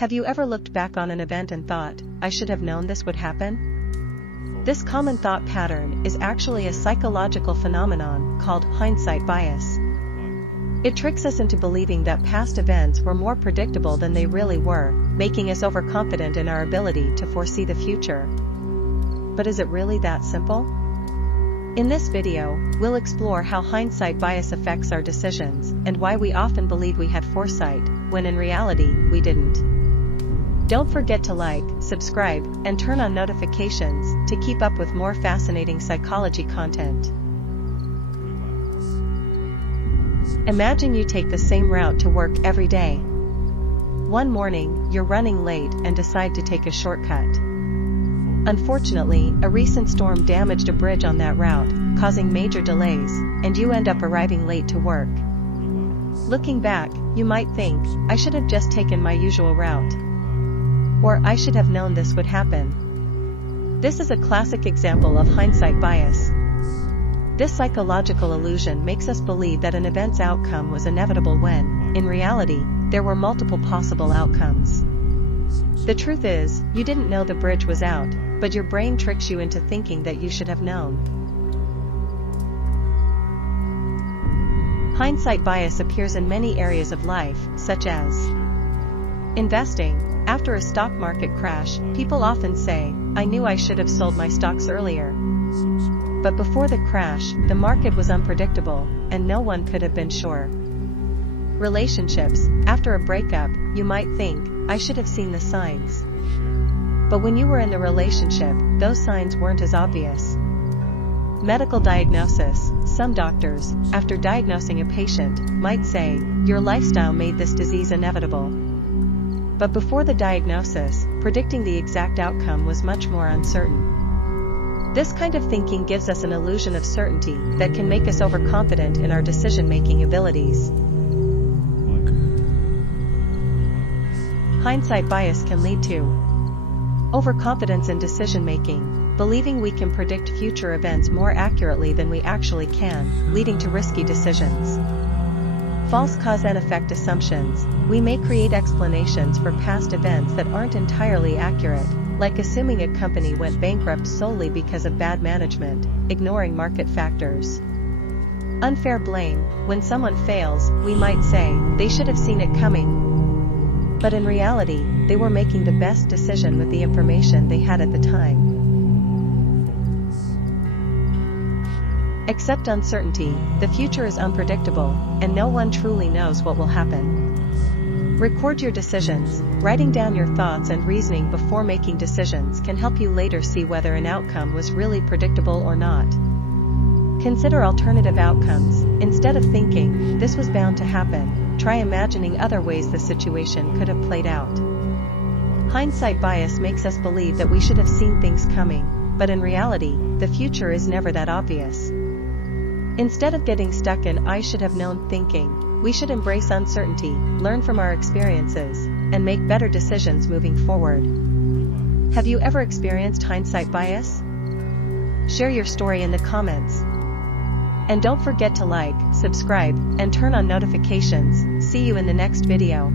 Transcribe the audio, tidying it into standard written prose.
Have you ever looked back on an event and thought, I should have known this would happen? This common thought pattern is actually a psychological phenomenon called hindsight bias. It tricks us into believing that past events were more predictable than they really were, making us overconfident in our ability to foresee the future. But is it really that simple? In this video, we'll explore how hindsight bias affects our decisions and why we often believe we had foresight, when in reality, we didn't. Don't forget to like, subscribe, and turn on notifications to keep up with more fascinating psychology content. Imagine you take the same route to work every day. One morning, you're running late and decide to take a shortcut. Unfortunately, a recent storm damaged a bridge on that route, causing major delays, and you end up arriving late to work. Looking back, you might think, I should have just taken my usual route. Or I should have known this would happen. This is a classic example of hindsight bias. This psychological illusion makes us believe that an event's outcome was inevitable when, in reality, there were multiple possible outcomes. The truth is, you didn't know the bridge was out, but your brain tricks you into thinking that you should have known. Hindsight bias appears in many areas of life, such as investing. After a stock market crash, people often say, I knew I should have sold my stocks earlier. But before the crash, the market was unpredictable, and no one could have been sure. Relationships. After a breakup, you might think, I should have seen the signs. But when you were in the relationship, those signs weren't as obvious. Medical diagnosis. Some doctors, after diagnosing a patient, might say, your lifestyle made this disease inevitable. But before the diagnosis, predicting the exact outcome was much more uncertain. This kind of thinking gives us an illusion of certainty that can make us overconfident in our decision-making abilities. Hindsight bias can lead to overconfidence in decision-making, believing we can predict future events more accurately than we actually can, leading to risky decisions. False cause and effect assumptions. We may create explanations for past events that aren't entirely accurate, like assuming a company went bankrupt solely because of bad management, ignoring market factors. Unfair blame. When someone fails, we might say, they should have seen it coming. But in reality, they were making the best decision with the information they had at the time. Accept uncertainty. The future is unpredictable, and no one truly knows what will happen. Record your decisions. Writing down your thoughts and reasoning before making decisions can help you later see whether an outcome was really predictable or not. Consider alternative outcomes. Instead of thinking, this was bound to happen, try imagining other ways the situation could have played out. Hindsight bias makes us believe that we should have seen things coming, but in reality, the future is never that obvious. Instead of getting stuck in I should have known thinking, we should embrace uncertainty, learn from our experiences, and make better decisions moving forward. Have you ever experienced hindsight bias? Share your story in the comments. And don't forget to like, subscribe, and turn on notifications. See you in the next video.